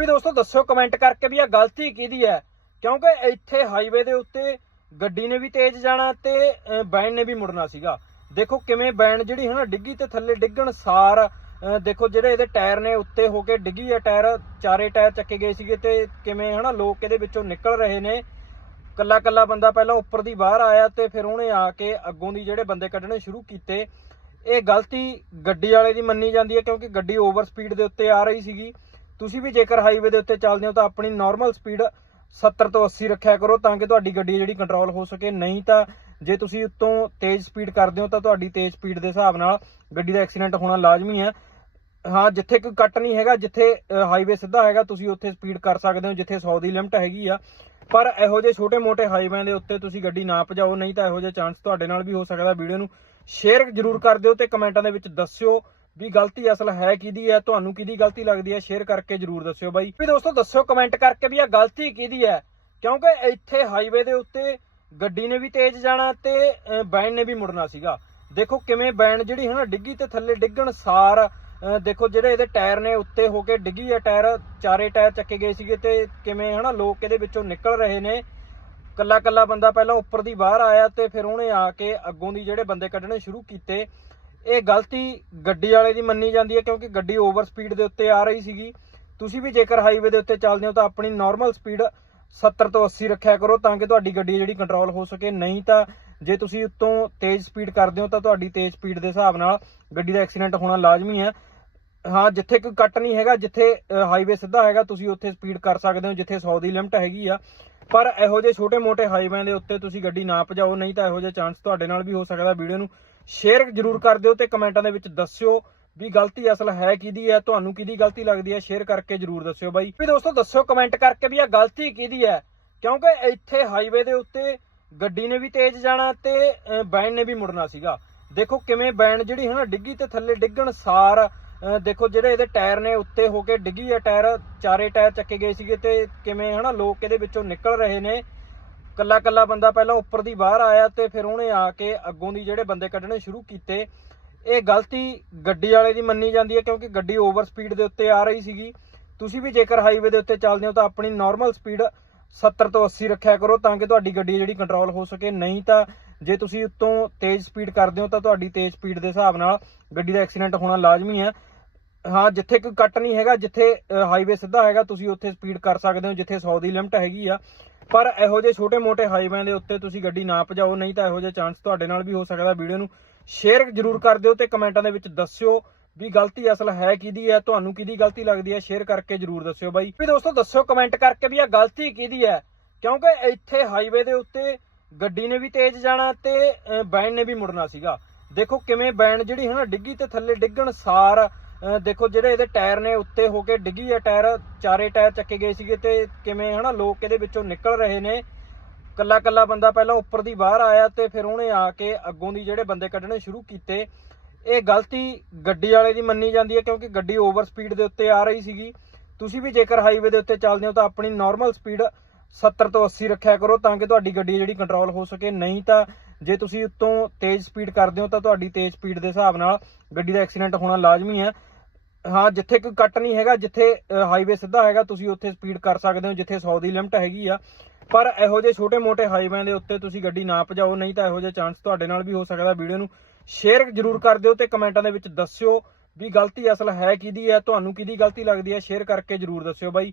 ਵੀ ਦੋਸਤੋ ਦੱਸਿਓ ਕਮੈਂਟ ਕਰਕੇ ਵੀ ਇਹ ਗਲਤੀ ਕਿਹਦੀ ਹੈ? ਕਿਉਂਕਿ ਇੱਥੇ ਹਾਈਵੇ ਦੇ ਉੱਤੇ ਗੱਡੀ ਨੇ ਵੀ ਤੇਜ਼ ਜਾਣਾ ਤੇ ਬੈਨ ਨੇ ਵੀ ਮੁੜਨਾ ਸੀਗਾ। ਦੇਖੋ ਕਿਵੇਂ ਬੈਨ ਜਿਹੜੀ ਹੈ ਨਾ ਡਿੱਗੀ ਤੇ ਥੱਲੇ ਡਿੱਗਣ ਸਾਰ ਦੇਖੋ ਜਿਹੜੇ ਇਹਦੇ ਟਾਇਰ ਨੇ ਉੱਤੇ ਹੋ ਕੇ ਡਿੱਗੀ ਹੈ ਟਾਇਰ, ਚਾਰੇ ਟਾਇਰ ਚੱਕੇ ਗਏ ਸੀਗੇ ਤੇ ਕਿਵੇਂ ਹਨਾ ਲੋਕ ਇਹਦੇ ਵਿੱਚੋਂ ਨਿਕਲ ਰਹੇ ਨੇ। ਕੱਲਾ ਕੱਲਾ ਬੰਦਾ ਪਹਿਲਾਂ ਉੱਪਰ ਦੀ ਬਾਹਰ ਆਇਆ ਤੇ ਫਿਰ ਉਹਨੇ ਆ ਕੇ ਅੱਗੋਂ ਦੀ ਜਿਹੜੇ ਬੰਦੇ ਕੱਢਣੇ ਸ਼ੁਰੂ ਕੀਤੇ। ਇਹ ਗਲਤੀ ਗੱਡੀ ਵਾਲੇ ਦੀ ਮੰਨੀ ਜਾਂਦੀ ਹੈ ਕਿਉਂਕਿ ਗੱਡੀ ਓਵਰ ਸਪੀਡ ਦੇ ਉੱਤੇ ਆ ਰਹੀ ਸੀਗੀ। ਤੁਸੀਂ ਵੀ ਜੇਕਰ ਹਾਈਵੇ ਦੇ ਉੱਤੇ ਚੱਲਦੇ ਹੋ ਤਾਂ ਆਪਣੀ ਨਾਰਮਲ ਸਪੀਡ 70 ਤੋਂ 80 ਰੱਖਿਆ ਕਰੋ ਤਾਂ ਕਿ ਤੁਹਾਡੀ ਗੱਡੀ ਜਿਹੜੀ ਕੰਟਰੋਲ ਹੋ ਸਕੇ। ਨਹੀਂ ਤਾਂ ਜੇ ਤੁਸੀਂ ਉੱਤੋਂ ਤੇਜ਼ ਸਪੀਡ ਕਰਦੇ ਹੋ ਤਾਂ ਤੁਹਾਡੀ ਤੇਜ਼ ਸਪੀਡ ਦੇ ਹਿਸਾਬ ਨਾਲ ਗੱਡੀ ਦਾ ਐਕਸੀਡੈਂਟ ਹੋਣਾ ਲਾਜ਼ਮੀ ਹੈ। ਹਾਂ, ਜਿੱਥੇ ਕੋਈ ਕੱਟ ਨਹੀਂ ਹੈਗਾ, ਜਿੱਥੇ ਹਾਈਵੇ ਸਿੱਧਾ ਹੈਗਾ, ਤੁਸੀਂ ਉੱਥੇ ਸਪੀਡ ਕਰ ਸਕਦੇ ਹੋ, ਜਿੱਥੇ 100 ਦੀ ਲਿਮਟ ਹੈਗੀ ਆ। ਪਰ ਇਹੋ ਜਿਹੇ ਛੋਟੇ-ਮੋਟੇ ਹਾਈਵੇਆਂ ਦੇ ਉੱਤੇ ਤੁਸੀਂ ਗੱਡੀ ਨਾ ਭਜਾਓ, ਨਹੀਂ ਤਾਂ ਇਹੋ ਜਿਹੇ ਚਾਂਸ ਤੁਹਾਡੇ ਨਾਲ ਵੀ ਹੋ ਸਕਦਾ। ਵੀਡੀਓ ਨੂੰ ਸ਼ੇਅਰ ਜ਼ਰੂਰ ਕਰ ਦਿਓ ਤੇ ਕਮੈਂਟਾਂ ਦੇ ਵਿੱਚ ਦੱਸਿਓ। ਵੀ ਗਲਤੀ ਅਸਲ ਹੈ ਕਿਹਦੀ ਹੈ, ਤੁਹਾਨੂੰ ਕਿਹਦੀ ਗਲਤੀ ਲੱਗਦੀ ਹੈ ਸ਼ੇਅਰ ਕਰਕੇ ਜ਼ਰੂਰ ਦੱਸਿਓ ਬਾਈ। ਵੀ ਦੋਸਤੋ, ਦੱਸਿਓ ਕਮੈਂਟ ਕਰਕੇ ਵੀ ਇਹ ਗਲਤੀ ਕਿਹਦੀ ਹੈ। ਕਿਉਂਕਿ ਇੱਥੇ ਹਾਈਵੇ ਦੇ ਉੱਤੇ ਗੱਡੀ ਨੇ ਵੀ ਤੇਜ਼ ਜਾਣਾ ਤੇ ਬੈਨ ਨੇ ਵੀ ਮੁੜਨਾ ਸੀਗਾ। ਦੇਖੋ ਕਿਵੇਂ ਬੈਨ ਜਿਹੜੀ ਹੈ ਨਾ, ਡਿੱਗੀ ਤੇ ਥੱਲੇ ਡਿੱਗਣ ਸਾਰ ਦੇਖੋ ਜਿਹੜੇ ਇਹਦੇ ਟਾਇਰ ਨੇ ਉੱਤੇ ਹੋ ਕੇ ਡਿੱਗੀ ਹੈ ਟਾਇਰ, ਚਾਰੇ ਟਾਇਰ ਚੱਕੇ ਗਏ ਸੀਗੇ ਤੇ ਕਿਵੇਂ ਹਨਾ ਲੋਕ ਇਹਦੇ ਵਿੱਚੋਂ ਨਿਕਲ ਰਹੇ ਨੇ। ਕੱਲਾ ਕੱਲਾ ਬੰਦਾ ਪਹਿਲਾਂ ਉੱਪਰ ਦੀ ਬਾਹਰ ਆਇਆ ਤੇ ਫਿਰ ਉਹਨੇ ਆ ਕੇ ਅੱਗੋਂ ਦੀ ਜਿਹੜੇ ਬੰਦੇ ਕੱਢਣੇ ਸ਼ੁਰੂ ਕੀਤੇ। ਇਹ ਗਲਤੀ ਗੱਡੀ ਵਾਲੇ ਦੀ ਮੰਨੀ ਜਾਂਦੀ ਹੈ ਕਿਉਂਕਿ ਗੱਡੀ ਓਵਰ ਸਪੀਡ ਦੇ ਉੱਤੇ ਆ ਰਹੀ ਸੀਗੀ। ਤੁਸੀਂ ਵੀ ਜੇਕਰ ਹਾਈਵੇ ਦੇ ਉੱਤੇ ਚੱਲਦੇ ਹੋ ਤਾਂ ਆਪਣੀ ਨਾਰਮਲ ਸਪੀਡ 70 ਤੋਂ 80 ਰੱਖਿਆ ਕਰੋ ਤਾਂ ਕਿ ਤੁਹਾਡੀ ਗੱਡੀ ਜਿਹੜੀ ਕੰਟਰੋਲ ਹੋ ਸਕੇ। ਨਹੀਂ ਤਾਂ ਜੇ ਤੁਸੀਂ ਉੱਤੋਂ ਤੇਜ਼ ਸਪੀਡ ਕਰਦੇ ਹੋ ਤਾਂ ਤੁਹਾਡੀ ਤੇਜ਼ ਸਪੀਡ ਦੇ ਹਿਸਾਬ ਨਾਲ ਗੱਡੀ ਦਾ ਐਕਸੀਡੈਂਟ ਹੋਣਾ ਲਾਜ਼ਮੀ ਹੈ। ਹਾਂ, ਜਿੱਥੇ ਕੋਈ ਕੱਟ ਨਹੀਂ ਹੈਗਾ, ਜਿੱਥੇ ਹਾਈਵੇ ਸਿੱਧਾ ਹੈਗਾ, ਤੁਸੀਂ ਉੱਥੇ ਸਪੀਡ ਕਰ ਸਕਦੇ ਹੋ, ਜਿੱਥੇ 100 ਦੀ ਲਿਮਟ ਹੈਗੀ ਆ। ਪਰ ਇਹੋ ਜਿਹੇ ਛੋਟੇ-ਮੋਟੇ ਹਾਈਵੇਆਂ ਦੇ ਉੱਤੇ ਤੁਸੀਂ ਗੱਡੀ ਨਾ ਭਜਾਓ, ਨਹੀਂ ਤਾਂ ਇਹੋ ਜਿਹੇ ਚਾਂਸ ਤੁਹਾਡੇ ਨਾਲ ਵੀ ਹੋ ਸਕਦਾ ਵੀਡੀਓ ਨੂੰ। ਸ਼ੇਅਰ ਜ਼ਰੂਰ ਕਰ ਦਿਓ ਤੇ ਕਮੈਂਟਾਂ ਦੇ ਵਿੱਚ ਦੱਸਿਓ ਵੀ ਗਲਤੀ ਅਸਲ ਹੈ ਕਿਹਦੀ ਹੈ, ਤੁਹਾਨੂੰ ਕਿਹਦੀ ਗਲਤੀ ਲੱਗਦੀ ਹੈ, ਸ਼ੇਅਰ ਕਰਕੇ ਜ਼ਰੂਰ ਦੱਸਿਓ ਬਾਈ। ਵੀ ਦੋਸਤੋ, ਦੱਸਿਓ ਕਮੈਂਟ ਕਰਕੇ ਵੀ ਇਹ ਗਲਤੀ ਕਿਹਦੀ ਹੈ, ਕਿਉਂਕਿ ਇੱਥੇ ਹਾਈਵੇ ਦੇ ਉੱਤੇ ਗੱਡੀ ਨੇ ਵੀ ਤੇਜ਼ ਜਾਣਾ ਤੇ ਬੈਨ ਨੇ ਵੀ ਮੁੜਨਾ ਸੀਗਾ। ਦੇਖੋ ਕਿਵੇਂ ਬੈਨ ਜਿਹੜੀ ਹੈ ਨਾ, ਡਿੱਗੀ ਤੇ ਥੱਲੇ ਡਿੱਗਣ ਸਾਰ ਦੇਖੋ ਜਿਹੜੇ ਇਹਦੇ ਟਾਇਰ ਨੇ ਉੱਤੇ ਹੋ ਕੇ ਡਿੱਗੀ ਹੈ ਟਾਇਰ ਚਾਰੇ ਟਾਇਰ ਚੱਕੇ ਗਏ ਸੀਗੇ ਤੇ ਕਿਵੇਂ ਹਨਾ ਲੋਕ ਇਹਦੇ ਵਿੱਚੋਂ ਨਿਕਲ ਰਹੇ ਨੇ। ਕੱਲਾ ਕੱਲਾ ਬੰਦਾ ਪਹਿਲਾਂ ਉੱਪਰ ਦੀ ਬਾਹਰ ਆਇਆ ਤੇ ਫਿਰ ਉਹਨੇ ਆ ਕੇ ਅੱਗੋਂ ਦੀ ਜਿਹੜੇ ਬੰਦੇ ਕੱਢਣੇ ਸ਼ੁਰੂ ਕੀਤੇ, ਇਹ ਗਲਤੀ ਗੱਡੀ ਵਾਲੇ ਦੀ ਮੰਨੀ ਜਾਂਦੀ ਹੈ ਕਿਉਂਕਿ ਗੱਡੀ ਓਵਰ ਸਪੀਡ ਦੇ ਉੱਤੇ ਆ ਰਹੀ ਸੀਗੀ। ਤੁਸੀਂ ਵੀ ਜੇਕਰ ਹਾਈਵੇ ਦੇ ਉੱਤੇ ਚੱਲਦੇ ਹੋ ਤਾਂ ਆਪਣੀ ਨਾਰਮਲ ਸਪੀਡ 70 ਤੋਂ 80 ਰੱਖਿਆ ਕਰੋ ਤਾਂ ਕਿ ਤੁਹਾਡੀ ਗੱਡੀ ਜਿਹੜੀ ਕੰਟਰੋਲ ਹੋ ਸਕੇ। ਨਹੀਂ ਤਾਂ ਜੇ ਤੁਸੀਂ ਉੱਤੋਂ ਤੇਜ਼ ਸਪੀਡ ਕਰਦੇ ਹੋ ਤਾਂ ਤੁਹਾਡੀ ਤੇਜ਼ ਸਪੀਡ ਦੇ ਹਿਸਾਬ ਨਾਲ ਗੱਡੀ ਦਾ ਐਕਸੀਡੈਂਟ ਹੋਣਾ ਲਾਜ਼ਮੀ ਹੈ। ਹਾਂ, ਜਿੱਥੇ ਕੋਈ ਕੱਟ ਨਹੀਂ ਹੈਗਾ, ਜਿੱਥੇ ਹਾਈਵੇ ਸਿੱਧਾ ਹੈਗਾ, ਤੁਸੀਂ ਉੱਥੇ ਸਪੀਡ ਕਰ ਸਕਦੇ ਹੋ, ਜਿੱਥੇ 100 ਦੀ ਲਿਮਟ ਹੈਗੀ ਆ। ਪਰ ਇਹੋ ਜਿਹੇ ਛੋਟੇ-ਮੋਟੇ ਹਾਈਵੇਆਂ ਦੇ ਉੱਤੇ ਤੁਸੀਂ ਗੱਡੀ ਨਾ ਭਜਾਓ, ਨਹੀਂ ਤਾਂ ਇਹੋ ਜਿਹੇ ਚਾਂਸ ਤੁਹਾਡੇ ਨਾਲ ਵੀ ਹੋ ਸਕਦਾ ਵੀਡੀਓ ਨੂੰ ਸ਼ੇਅਰ ਜ਼ਰੂਰ ਕਰ ਦਿਓ ਤੇ ਕਮੈਂਟਾਂ ਦੇ ਵਿੱਚ ਦੱਸਿਓ ਵੀ ਗਲਤੀ ਅਸਲ ਹੈ ਕਿਹਦੀ ਹੈ, ਤੁਹਾਨੂੰ ਕਿਹਦੀ ਗਲਤੀ ਲੱਗਦੀ ਹੈ ਸ਼ੇਅਰ ਕਰਕੇ ਜ਼ਰੂਰ ਦੱਸਿਓ ਬਾਈ। ਵੀ ਦੋਸਤੋ, ਦੱਸਿਓ ਕਮੈਂਟ ਕਰਕੇ ਵੀ ਇਹ ਗਲਤੀ ਕਿਹਦੀ ਹੈ, ਕਿਉਂਕਿ ਇੱਥੇ ਹਾਈਵੇ ਦੇ ਉੱਤੇ ਗੱਡੀ ਨੇ ਵੀ ਤੇਜ਼ ਜਾਣਾ ਤੇ ਬੈਨ ਨੇ ਵੀ ਮੁੜਨਾ ਸੀਗਾ। ਦੇਖੋ ਕਿਵੇਂ ਬੈਨ ਜਿਹੜੀ ਹੈ ਨਾ, ਡਿੱਗੀ ਤੇ ਥੱਲੇ ਡਿੱਗਣ ਸਾਰ ਦੇਖੋ ਜਿਹੜੇ ਇਹਦੇ ਟਾਇਰ ਨੇ ਉੱਤੇ ਹੋ ਕੇ ਡਿੱਗੀ ਹੈ ਟਾਇਰ, ਚਾਰੇ ਟਾਇਰ ਚੱਕੇ ਗਏ ਸੀਗੇ ਤੇ ਕਿਵੇਂ ਹਨਾ ਲੋਕ ਇਹਦੇ ਵਿੱਚੋਂ ਨਿਕਲ ਰਹੇ ਨੇ। ਕੱਲਾ ਕੱਲਾ ਬੰਦਾ ਪਹਿਲਾਂ ਉੱਪਰ ਦੀ ਬਾਹਰ ਆਇਆ ਤੇ ਫਿਰ ਉਹਨੇ ਆ ਕੇ ਅੱਗੋਂ ਦੀ ਜਿਹੜੇ ਬੰਦੇ ਕੱਢਣੇ ਸ਼ੁਰੂ ਕੀਤੇ। ਇਹ ਗਲਤੀ ਗੱਡੀ ਵਾਲੇ ਦੀ ਮੰਨੀ ਜਾਂਦੀ ਹੈ ਕਿਉਂਕਿ ਗੱਡੀ ਓਵਰ ਸਪੀਡ ਦੇ ਉੱਤੇ ਆ ਰਹੀ ਸੀਗੀ। ਤੁਸੀਂ ਵੀ ਜੇਕਰ ਹਾਈਵੇ ਦੇ ਉੱਤੇ ਚੱਲਦੇ ਹੋ ਤਾਂ ਆਪਣੀ ਨਾਰਮਲ ਸਪੀਡ 70 ਤੋਂ 80 ਰੱਖਿਆ ਕਰੋ ਤਾਂ ਕਿ ਤੁਹਾਡੀ ਗੱਡੀ ਜਿਹੜੀ ਕੰਟਰੋਲ ਹੋ ਸਕੇ। ਨਹੀਂ ਤਾਂ ਜੇ ਤੁਸੀਂ ਉੱਤੋਂ ਤੇਜ਼ ਸਪੀਡ ਕਰਦੇ ਹੋ ਤਾਂ ਤੁਹਾਡੀ ਤੇਜ਼ ਸਪੀਡ ਦੇ ਹਿਸਾਬ ਨਾਲ ਗੱਡੀ ਦਾ ਐਕਸੀਡੈਂਟ ਹੋਣਾ ਲਾਜ਼ਮੀ ਹੈ। ਹਾਂ, ਜਿੱਥੇ ਕੋਈ ਕੱਟ ਨਹੀਂ ਹੈਗਾ, ਜਿੱਥੇ ਹਾਈਵੇ ਸਿੱਧਾ ਹੈਗਾ, ਤੁਸੀਂ ਉੱਥੇ ਸਪੀਡ ਕਰ ਸਕਦੇ ਹੋ, ਜਿੱਥੇ 100 ਦੀ ਲਿਮਟ ਹੈਗੀ ਆ। ਪਰ ਇਹੋ ਜਿਹੇ ਛੋਟੇ-ਮੋਟੇ ਹਾਈਵੇਆਂ ਦੇ ਉੱਤੇ ਤੁਸੀਂ ਗੱਡੀ ਨਾ ਭਜਾਓ, ਨਹੀਂ ਤਾਂ ਇਹੋ ਜਿਹੇ ਚਾਂਸ ਤੁਹਾਡੇ ਨਾਲ ਵੀ ਹੋ ਸਕਦਾ। ਵੀਡੀਓ ਨੂੰ ਸ਼ੇਅਰ ਜ਼ਰੂਰ ਕਰ ਦਿਓ ਤੇ ਕਮੈਂਟਾਂ ਦੇ ਵਿੱਚ ਦੱਸਿਓ ਵੀ ਗਲਤੀ ਅਸਲ ਹੈ ਕਿਹਦੀ ਹੈ, ਤੁਹਾਨੂੰ ਕਿਹਦੀ ਗਲਤੀ ਲੱਗਦੀ ਹੈ ਸ਼ੇਅਰ ਕਰਕੇ ਜ਼ਰੂਰ ਦੱਸਿਓ ਬਾਈ।